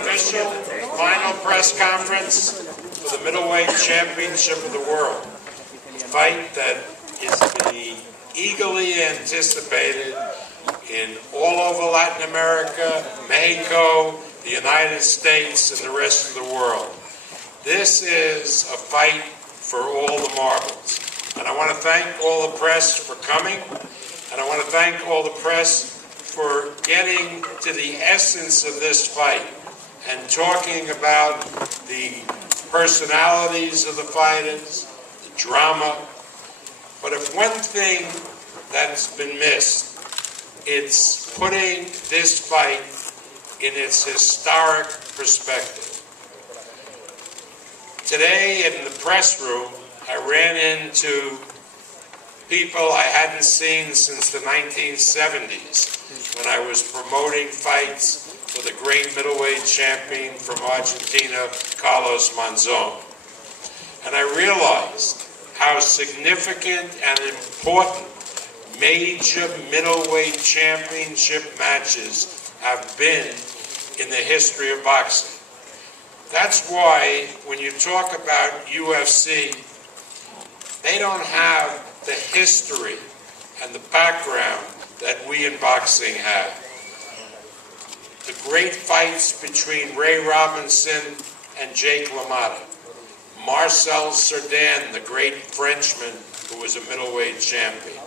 Official final press conference for the middleweight championship of the world. A fight that is to be eagerly anticipated in all over Latin America, Mexico, the United States, and the rest of the world. This is a fight for all the marbles. And I want to thank all the press for coming, and I want to thank all the press for getting to the essence of this fight and talking about the personalities of the fighters, the drama. But if one thing that's been missed, it's putting this fight in its historic perspective. Today in the press room, I ran into people I hadn't seen since the 1970s when I was promoting fights for the great middleweight champion from Argentina, Carlos Monzon. And I realized how significant and important major middleweight championship matches have been in the history of boxing. That's why when you talk about UFC, they don't have the history and the background that we in boxing have. The great fights between Ray Robinson and Jake LaMotta, Marcel Cerdan, the great Frenchman who was a middleweight champion,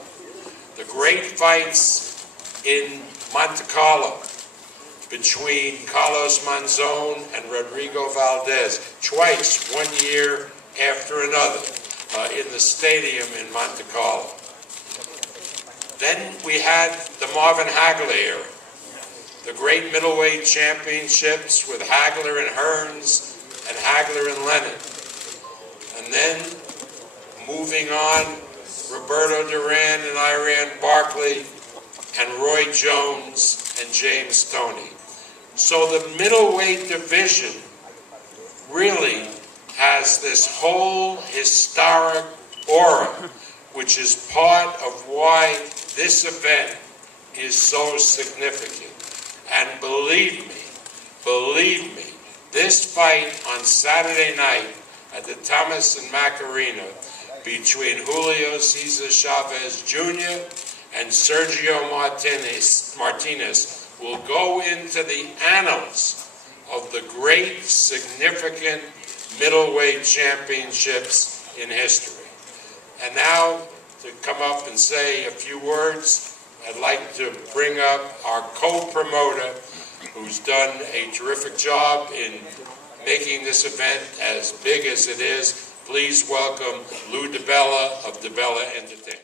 the great fights in Monte Carlo between Carlos Monzon and Rodrigo Valdez, twice, 1 year after another, in the stadium in Monte Carlo. Then we had the Marvin Hagler era, the great middleweight championships with Hagler and Hearns and Hagler and Leonard. And then, moving on, Roberto Duran and Iran Barkley and Roy Jones and James Toney. So the middleweight division really has this whole historic aura, which is part of why this event is so significant. And believe me, this fight on Saturday night at the Thomas and Mack Arena between Julio Cesar Chavez Jr. and Sergio Martinez will go into the annals of the great, significant middleweight championships in history. And now, to come up and say a few words, I'd like to bring up our co-promoter, who's done a terrific job in making this event as big as it is. Please welcome Lou DiBella of DiBella Entertainment.